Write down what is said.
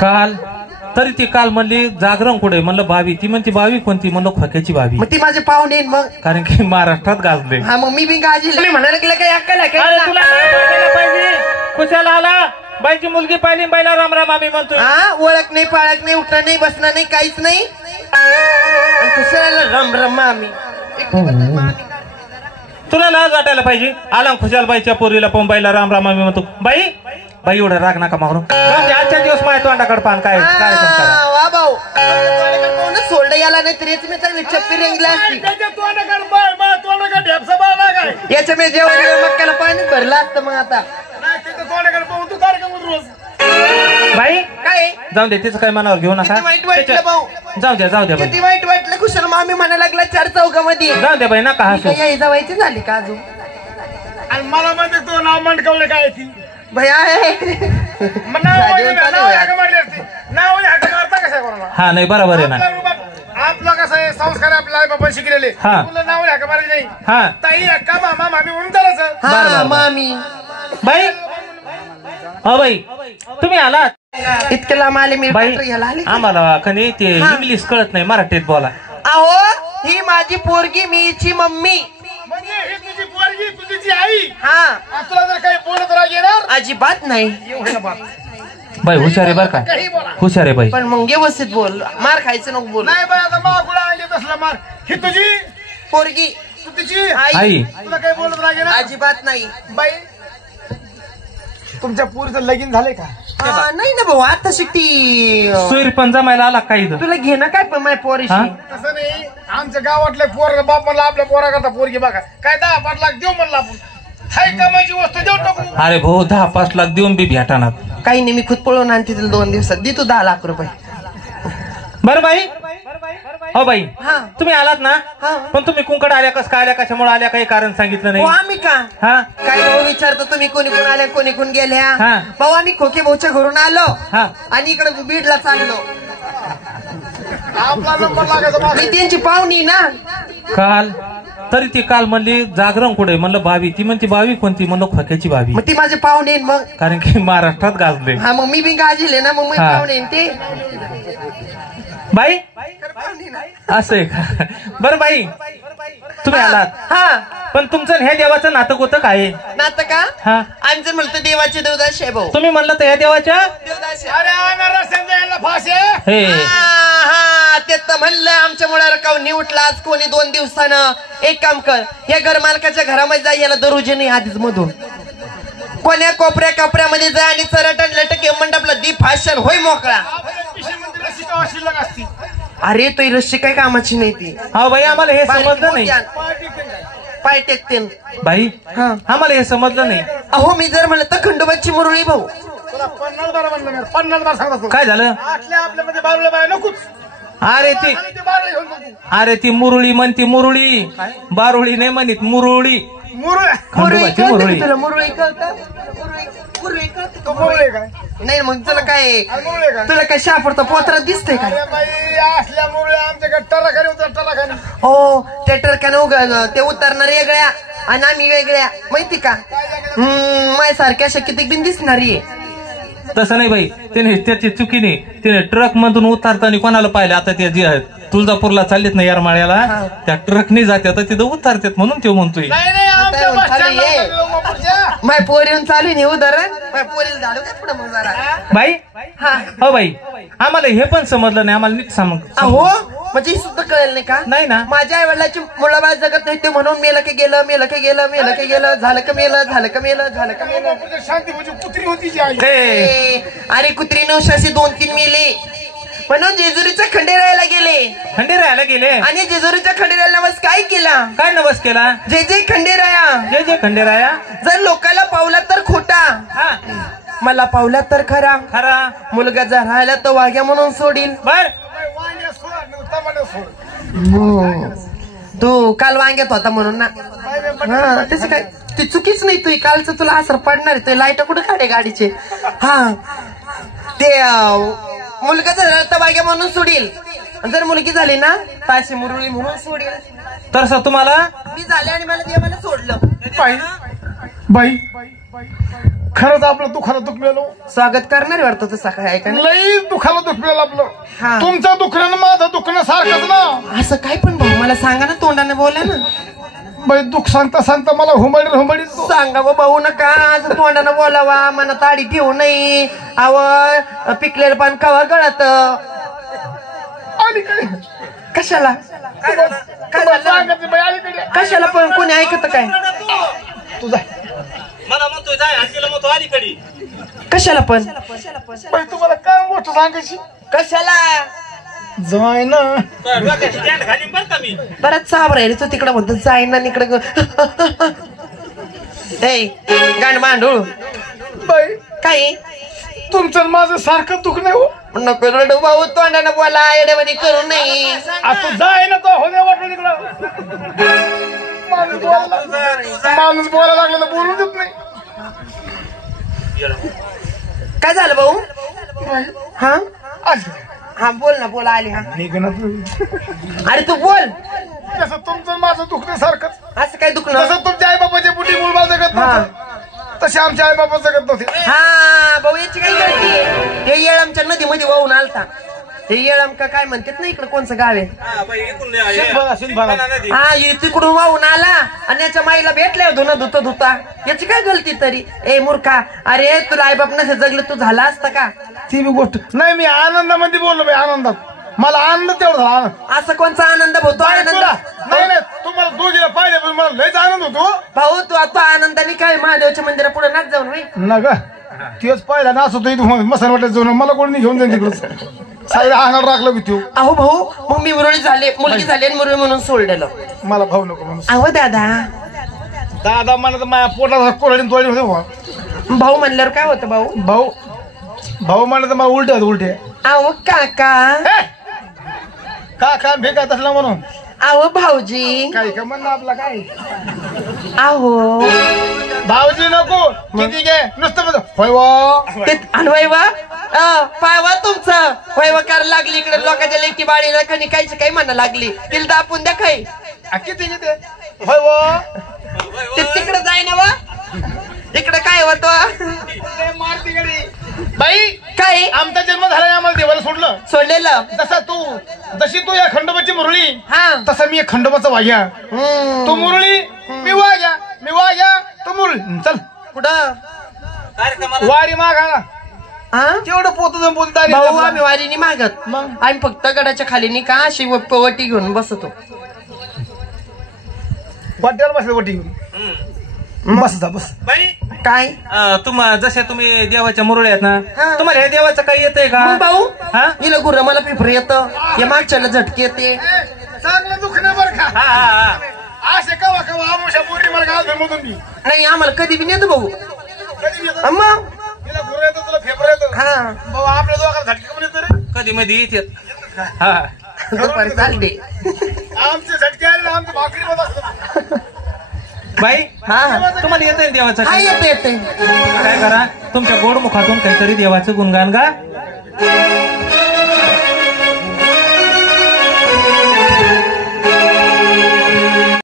काल तरी ती काल म्हणली जागरण कुठे म्हणलं भावी, ती म्हणती भावी कोणती म्हणलं खोक्याची भावी. मग ती माझे पाहुणे मग कारण की महाराष्ट्रात गाजले. हा मग मी बी गाजले म्हणायला गेलं काय अक्कल आहे अरे तुला पाहिजे कुशाला आला बाईची मुलगी पाहिली बाईला राम राम आम्ही म्हणतोय. हा ओळख नाही पाळख नाही उठणं नाही बसणं नाही काहीच नाही कुशाला राम राम आम्ही. तुला लाज वाटायला पाहिजे आला खुशाल बाईच्या पोरीला पण बाईला राम राम आम्ही म्हणतो. बाई बाई एवढं राग नका मागून आजच्या दिवस माझ्या तोंडाकडे पान काय वा भाऊ सोडलं याला नाही तरी याची मी चांगली चप्पी रेंगला असती याच्या मी जेवण मक्याला पाणी भरलं असतं. मग आता बाई काय जाऊ दे तिचं काय मनावर घेऊ नका. वाईट वाटलं भाऊ जाऊ द्या जाऊ द्या किती वाईट वाटलं कुशल मामी म्हणायला लागला 4 चौकामध्ये. जाऊ द्या बाई नका हसू. जावायची झाली का अजून आणि मला म्हणते तो नाव मंडकवले काय ती भैया हा नाही बरोबर आहे ना. आपला कसं आहे संस्कार आपला बाबा शिकलेले तुला नाव हाका मारायचं नाही. हा ताई अक्का मामा मामी म्हणून चालायचं. मामी बाई हो बाई तुम्ही आलात इतके लांब आले मी आम्हाला कधी ते इंग्लिश कळत नाही मराठीत बोला. अहो ही माझी पोरगी मीची मम्मी म्हणजे ही तुझी पोरगी तुझी आई. हा तुला जर काही बोलत राग येणार अजिबात नाही. बाई हुशार आहे बर का हुशार आहे बाई. पण मग व्यवस्थित बोल मार खायचं नको बोल. नाही बाई आता मागुळा आणली तसला मार. ही तुझी पोरगी तू तिची आई तुला काही बोलत राग येणार अजिबात नाही. बाई तुमच्या पोरीचं लगीन झालंय का? नाही ना भाऊ आता शिट्टी सोयरी पण जमायला आला काही तुला घेणं काय पण माझ्या पोरीशी. तसं नाही आमच्या गावातले पोर बाप म्हणला आपल्या पोरा करता पोरगी बघा काय 10-5 लाख देऊ म्हणला आपण. हाय कमाईची वस्तू देऊ टाकू. अरे भाऊ 10-5 लाख देऊन बी भेटाना काही नाही मी खुद पळून आणते 2 दिवसात दे तू 10 लाख रुपये. बरं बाई हो बाई हा तुम्ही आलात ना पण तुम्ही कुंकड आल्या कस काय आल्या कशामुळे आल्या काही कारण सांगितलं नाही. आम्ही का हा काय भाऊ विचारतो तुम्ही कोणी कोण आल्या कोणी कोण गेल्या. भाऊ आम्ही खोके भाऊच्या घरून आलो आणि इकडे बीडला चाललो. आपला नंबर लागायचा मी त्यांची पाहुणी ना. काल तरी ती काल म्हणली जागरण कुठे म्हणलं भावी, ती म्हणती भावी कोणती म्हणलं खोक्याची भावी. मग ती माझे पाहुणे मग कारण की महाराष्ट्रात गाजले. हा मग मी बी गाजले ना मग पाहुणे ते बाई असं आहे का. बरं बाई तुम्ही आलात पण तुमचं ह्या देवाचं नातं होतं काय नातं का. हा आमचं म्हणतो देवाचे देवदास आहे भाऊ. तुम्ही म्हणलं तर ह्या देवाच्या फासे ते तर म्हणलं आमच्या मुलाला काऊन उठला आज कोणी 2 दिवसानं. एक काम कर या घर मालकाच्या घरामध्ये जा याला दररोज नाही आधीच मधून कोण्या कोपऱ्या कपऱ्यामध्ये जा आणि चरटण लटके मंडपला दी फाशन होय मोकळा. अरे तो रस्सी काय कामाची नाही ती. हा बाई आम्हाला हे समजलं नाही. पाय टेकते बाई आम्हाला हे समजलं नाही. अहो मी जर म्हणलं तर खंडोबाची मुरळी भाऊ. 50 बार सांगतो काय झालं. आपल्यामध्ये बारूला बाय नकोच. अरे ती मुरळी म्हणती मुरळी बारुळी नाही म्हणत मुरळी. खंडोबाची मुरळी. तुला मुरळी कळतं नाही मग तुला काय तुला काय शापडचा पोत्रा दिसतंय का. असल्यामुळे आमच्याकडे टराखानी उतर टराखानी. हो त्या टरकाने ते उतरणार वेगळ्या आणि आम्ही वेगळ्या माहिती का. माझ्यासारख्या अशा किती बिन दिसणारी आहे. तसं नाही बाई त्याने त्याची चुकीने तिने ट्रक मधून उतरताना कोणाला पाहिलं. आता त्या तुळजापूरला चाललेत ना यारमाळ्याला त्या ट्रकने जातात तिथं उतरतात म्हणून ते म्हणतोय. माय पोरीहून चालू नाही उदाहरण माय पोरीला झाडू काय पुढे मग जरा. बाई हो बाई आम्हाला हे पण समजलं नाही. आम्हाला नीट सांग. हो म्हणजे सुद्धा कळेल नाही का. नाही ना माझ्या आई वडिलाची मुळाबाळ जगत नाही ते म्हणून मेलं की गेलं मेलं की गेलं मेलं की गेलं झालं का मेलं झालं का मेलं झालं का मेलं. शांती म्हणजे कुत्री होती अरे कुत्री 900 2-3 मेले म्हणून जेजुरीच्या खंडेरायाला गेले. खंडेरायाला गेले आणि जेजुरीच्या खंडेरायाला नवस काय केला. काय नवस केला. जय जय खंडेराया जय जय खंडेराया. जर लोकाला पावला तर खोटा मला पावला तर खरा. खरा मुलगा जर राहिला तर वाघ्या म्हणून सोडील. बर तू काल वांग्यात होता म्हणून ना. त्याच काय ती चुकीच नाही. तू कालचं तुला असर पडणार आहे. लाईट कुठे काढे गाडीचे. ते मुलगा जर राहिला तर वाघ्या म्हणून सोडील. जर मुलगी झाली ना ताशी मुरळी म्हणून सोडील. तसं तुम्हाला मी झाले आणि मला देवाला सोडलं. बाई खरंच आपलं दुखाला दुखलेलो. स्वागत करणारे वाटतं तसं काय आहे का नाही? लई दुखाला दुखलेलं आपलं. हा. तुमचं दुखणं माझं दुखणं सारखंच ना. असं काय पण भाऊ मला सांगा ना, तोंडाने बोला ना. बाई दुःख सांगता सांगता मला हुंबडी सांगा बा भाऊ नका, असं तोंडानं बोलावा, मना ताडी ठेवू नाही. आव पिकलेलं पान कवा गळत. अलीकडे कशाला काय झालं? सांगायचं बाई अलीकडे. कशाला पण कोणी ऐकत काय? तुझा मला म्हणतोय जाय आणि तिला म्हणतो अलीकडे. कशाला पण? बाई तुम्हाला काय गोष्ट सांगायची. कशाला जाय ना. डोक्याची गॅट घालीन बरं का मी. बरंच साबर आहे रे तू, तिकडं म्हणतो जाईन ना इकडं. ए गांड मांडूळ बाई काय तुमचं माझं सारखं दुख नाही हो. नको रडू भाऊ, तोंडानं बोला, येड्यामध्ये करू नाही. आता जाय ना तो होण्या वाटलं तिकडं. माणूस बोलायला लागला तर बोलू देत नाही. काय झालं भाऊ? हा असं हा बोल ना, बोला आली. हा निघणं अरे तू बोल. जसं तुमचं माझं दुखणं सारखंच. असं काय दुखणं? जसं तुमच्या आई बाबाचे बुटी मुलबा जगत नव्हते तसे आमच्या आई बाबा जगत नव्हते. हा भाऊ याची काही गळती आहे. हे येळामच्या नदीमध्ये वाहून आलता. हे येळाम का काय म्हणतात ना, इकडं कोणचं गाव आहे? हा तिकडून वाहून आला आणि याच्या माईला भेटल्या धुणं धुता. याची काय गलती तरी? ए मूर्खा, अरे तुला आई बाप नसे जगलं तू झाला असता का? ती बी गोष्ट नाही. मी आनंदामध्ये बोललो बाई, आनंदात. मला आनंद तेवढा झाला. असं कोणचा आनंद भाऊ? तो आनंद नाही नाही तुम्हाला दोघीला पाहिले पण मला लयच आनंद होतो भाऊ. तू आनंदाने काय महादेवच्या मंदिरा पुढे नाच जाऊन होई ना ग. तेच पाहिला नाच होतो इथं मसन वाटत जाऊन. मला कोणी घेऊन जाईल तिकडं. साईला अंगावर राखलं मी त्यो. अहो भाऊ, मग मी मुरळी झाले, मुलगी झाली आणि मुरळी म्हणून सोडलेलं. मला भाऊ नको म्हणून. अहो दादा मला तर माझ्या पोटाला कोरडी तोडी होते. भाऊ म्हणल्यावर काय होतं भाऊ? भाऊ म्हणलं तर मला उलटे. अहो काका का भेटत असला म्हणून. अहो भाऊजी काय का म्हणणं आपला काय. अहो भाऊजी नको किती घे नुसतं म्हणतो होय वा. ते अनवयवा पायवा तुमचं वयवा करायला लागली इकडे लोकांच्या लेकी बाळी रखानी कायची काही म्हणा लागली. तिला दापून द्या काही. किती घेते होय वा. ते तिकडे जाय ना वा. इकडे काय होत मारती गाडी. बाई काय आमचा जन्म झाला आम्हाला देवाला सोडलेलं. जशी तू या खंडोबाची मुरळी हा तसा मी एक खंडोबाचा वाघ्या. तू मुरळी मी वाघ्या तू मुरळी. चल कुठं वारी मागा ना. हा तेवढं पोत भाऊ आम्ही वारीनी मागत. मग आम्ही फक्त गडाच्या खाली नाही का अशी वटी घेऊन बसतो. वाट्याला बसले वटी बस काय जशा तुम्ही देवाच्या मुरळ्या आहेत ना, तुम्हाला हे देवाचं काही येतंय का भाऊ? हा हिला गुर्र मला पेपर येतं, या मागच्याला झटके येते. चांगलं दुखणं बरं का. असे कवा आमुषा पोरी मला गाव मधून मी नाही आम्हाला कधी बी नेतो भाऊ. कधी मग तिला गुर्र येतं तुला फेफर येतं. हा भाऊ आपल्या दोघांना झटके पण येतं रे. कधी मध्ये येतात. हा दुपारी चालते. आमचे झटके आले आमचं भाकरी मध्ये असतं. बाई हा तुम्हाला येतंय देवाचं काय काही? येते काय करा, तुमच्या गोड मुखातून काहीतरी देवाचं गुणगान गा.